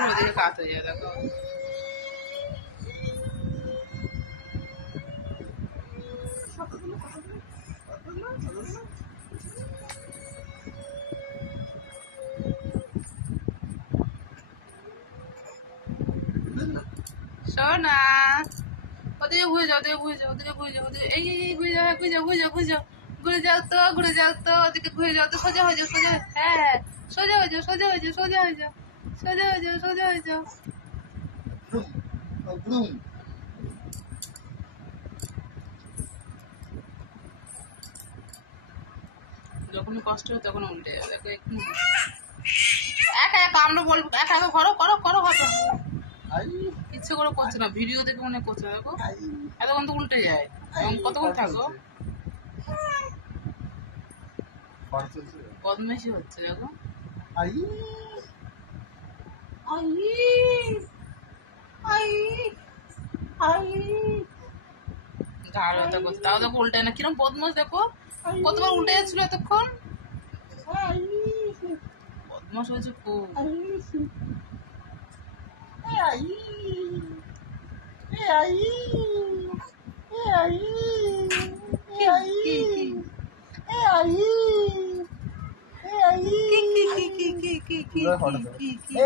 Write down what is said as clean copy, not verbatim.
তখন ওদিকে কাত হয়ে যায়। দেখো সোনা ওদিকে ঘুরে যাও, ওদিকে ঘুরে যাও, ওদিকে ঘুরে যাও, ওদিকে এই ঘুরে যাও, ঘুরে যাও, ঘুরে যাও, ঘুরে যাও, ঘুরে যাও তো, ঘুরে যাও তো, ওদিকে ঘুরে যাও তো, সোজা হয়ে যাও, সোজা, হ্যাঁ সোজা হয়ে যাও, সোজা হয়ে যাও, সোজা হয়ে যাও, সোজা হয়ে যাও, সোজা হয়ে যাও। যখন কষ্ট হয় তখন উল্টে যাবে। দেখো একটু একা একা আমরা বলবো একা একা করো করো করো হবে, ইচ্ছে করে করছে না, ভিডিও দেখে মনে করছে না। দেখো এতক্ষণ তো উল্টে যায়, এবং কতক্ষণ থাকো বদমাইশি হচ্ছে। দেখো ঘাড় ব্যথা করছে, তাও দেখো উল্টে না, কিরম বদমাস দেখো, কতবার উল্টে যাচ্ছিল এতক্ষণ, বদমাস হয়েছে খুব। কি